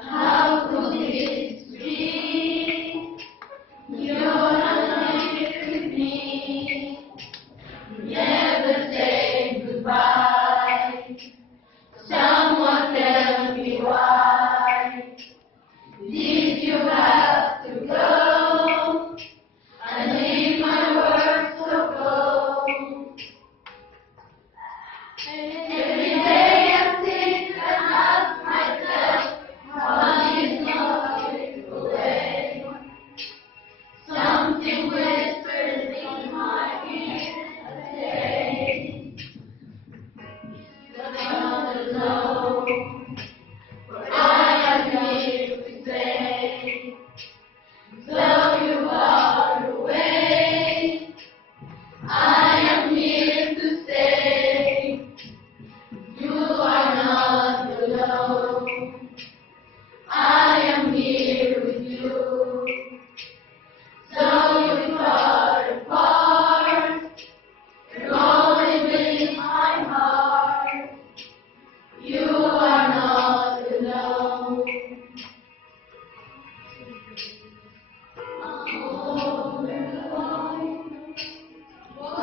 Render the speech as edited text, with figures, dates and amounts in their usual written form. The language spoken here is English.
How could this be? You're not here with me. Never say goodbye. Someone tell me why. Did you have to go and leave my world so cold?